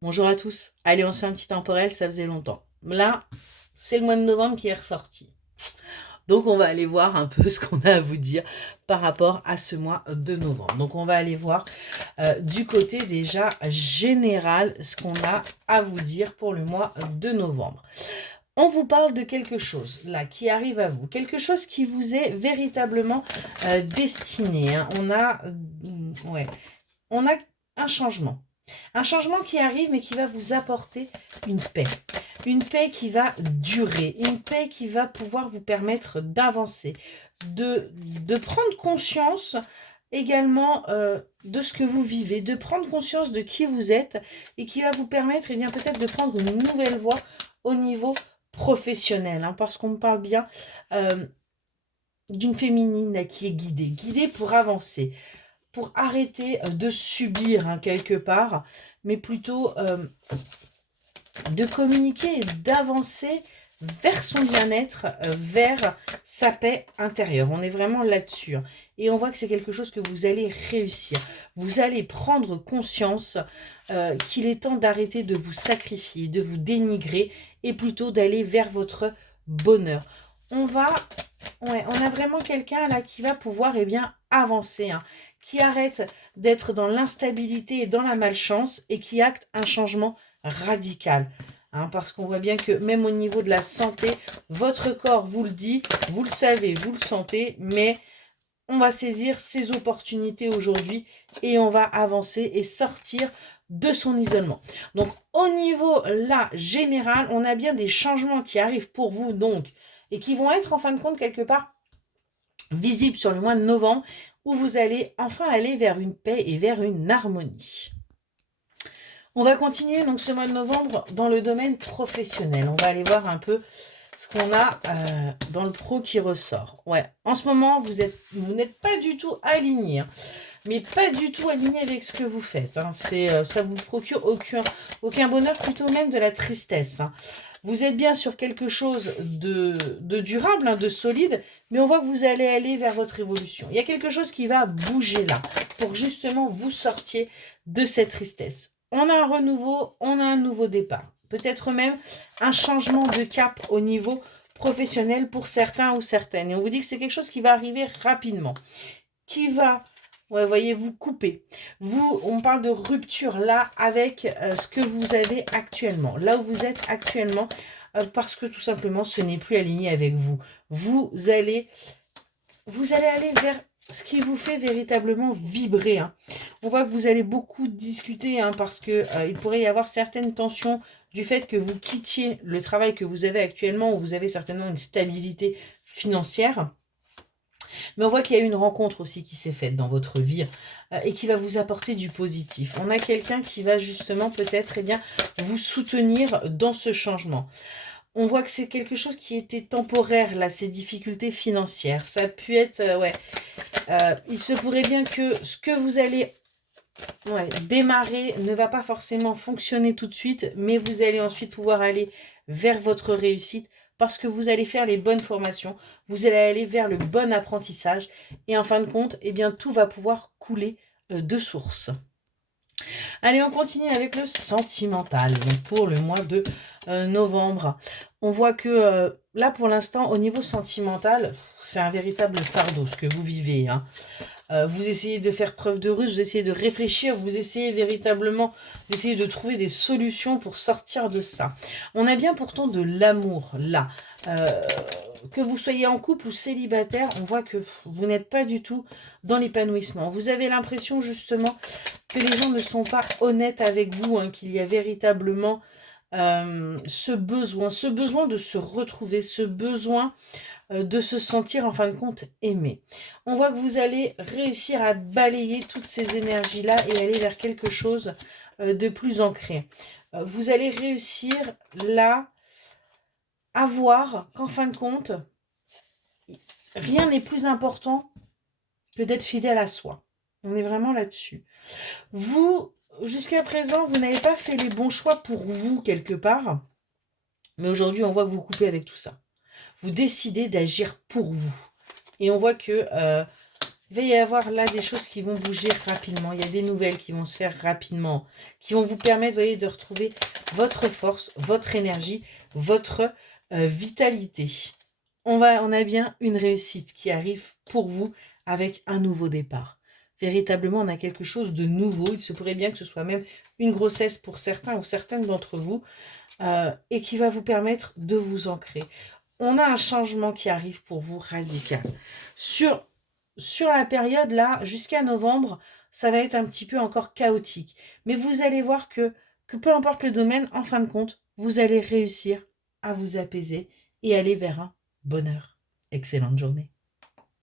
Bonjour à tous. Allez, on se fait un petit temporel, ça faisait longtemps. Là, c'est le mois de novembre qui est ressorti. Donc, on va aller voir un peu ce qu'on a à vous dire par rapport à ce mois de novembre. Donc, on va aller voir du côté déjà général ce qu'on a à vous dire pour le mois de novembre. On vous parle de quelque chose là qui arrive à vous, quelque chose qui vous est véritablement destiné, hein. On a un changement. Un changement qui arrive mais qui va vous apporter une paix. Une paix qui va durer, une paix qui va pouvoir vous permettre d'avancer, de prendre conscience également de ce que vous vivez, de prendre conscience de qui vous êtes et qui va vous permettre bien peut-être de prendre une nouvelle voie au niveau professionnel, hein, parce qu'on me parle bien euh, d'une féminine là, qui est guidée pour avancer, pour arrêter de subir, hein, quelque part, mais plutôt de communiquer et d'avancer vers son bien-être, vers sa paix intérieure. On est vraiment là-dessus, hein. Et on voit que c'est quelque chose que vous allez réussir. Vous allez prendre conscience qu'il est temps d'arrêter de vous sacrifier, de vous dénigrer et plutôt d'aller vers votre bonheur. On a vraiment quelqu'un là qui va pouvoir bien avancer, hein, qui arrête d'être dans l'instabilité et dans la malchance et qui acte un changement radical. Hein, parce qu'on voit bien que même au niveau de la santé, votre corps vous le dit, vous le savez, vous le sentez, mais on va saisir ces opportunités aujourd'hui et on va avancer et sortir de son isolement. Donc au niveau là général, on a bien des changements qui arrivent pour vous donc et qui vont être en fin de compte quelque part visibles sur le mois de novembre où vous allez enfin aller vers une paix et vers une harmonie. On va continuer donc ce mois de novembre dans le domaine professionnel. On va aller voir un peu ce qu'on a dans le pro qui ressort. Ouais, en ce moment, vous n'êtes pas du tout aligné, hein, mais pas du tout aligné avec ce que vous faites, hein. Ça vous procure aucun bonheur, plutôt même de la tristesse, hein. Vous êtes bien sur quelque chose de durable, hein, de solide, mais on voit que vous allez aller vers votre évolution. Il y a quelque chose qui va bouger là, pour justement vous sortir de cette tristesse. On a un renouveau, on a un nouveau départ. Peut-être même un changement de cap au niveau professionnel pour certains ou certaines. Et on vous dit que c'est quelque chose qui va arriver rapidement, qui va, ouais, voyez, vous couper. On parle de rupture là avec ce que vous avez actuellement, là où vous êtes actuellement, parce que tout simplement ce n'est plus aligné avec vous. Vous allez, vous allez aller vers ce qui vous fait véritablement vibrer, hein. On voit que vous allez beaucoup discuter, hein, parce que il pourrait y avoir certaines tensions du fait que vous quittiez le travail que vous avez actuellement, où vous avez certainement une stabilité financière. Mais on voit qu'il y a une rencontre aussi qui s'est faite dans votre vie et qui va vous apporter du positif. On a quelqu'un qui va justement peut-être vous soutenir dans ce changement. On voit que c'est quelque chose qui était temporaire, là, ces difficultés financières. Ça a pu être, il se pourrait bien que ce que vous allez démarrer ne va pas forcément fonctionner tout de suite, mais vous allez ensuite pouvoir aller vers votre réussite parce que vous allez faire les bonnes formations, vous allez aller vers le bon apprentissage et en fin de compte, tout va pouvoir couler de source. Allez, on continue avec le sentimental. Donc pour le mois de novembre, on voit que là, pour l'instant, au niveau sentimental, c'est un véritable fardeau ce que vous vivez, hein. Vous essayez de faire preuve de ruse, vous essayez de réfléchir, vous essayez véritablement d'essayer de trouver des solutions pour sortir de ça. On a bien pourtant de l'amour là. Que vous soyez en couple ou célibataire, on voit que vous n'êtes pas du tout dans l'épanouissement. Vous avez l'impression justement que les gens ne sont pas honnêtes avec vous, hein, qu'il y a véritablement ce besoin de se retrouver, ce besoin de se sentir en fin de compte aimé. On voit que vous allez réussir à balayer toutes ces énergies-là et aller vers quelque chose de plus ancré. Vous allez réussir là à voir qu'en fin de compte, rien n'est plus important que d'être fidèle à soi. On est vraiment là-dessus. Vous, jusqu'à présent, vous n'avez pas fait les bons choix pour vous quelque part, mais aujourd'hui, on voit que vous coupez avec tout ça. Vous décidez d'agir pour vous. Et on voit que Il va y avoir là des choses qui vont bouger rapidement. Il y a des nouvelles qui vont se faire rapidement, qui vont vous permettre, vous voyez, de retrouver votre force, votre énergie, votre vitalité. On a bien une réussite qui arrive pour vous avec un nouveau départ. Véritablement, on a quelque chose de nouveau. Il se pourrait bien que ce soit même une grossesse pour certains ou certaines d'entre vous et qui va vous permettre de vous ancrer. On a un changement qui arrive pour vous radical. Sur la période là, jusqu'à novembre, ça va être un petit peu encore chaotique. Mais vous allez voir que peu importe le domaine, en fin de compte, vous allez réussir à vous apaiser et aller vers un bonheur. Excellente journée.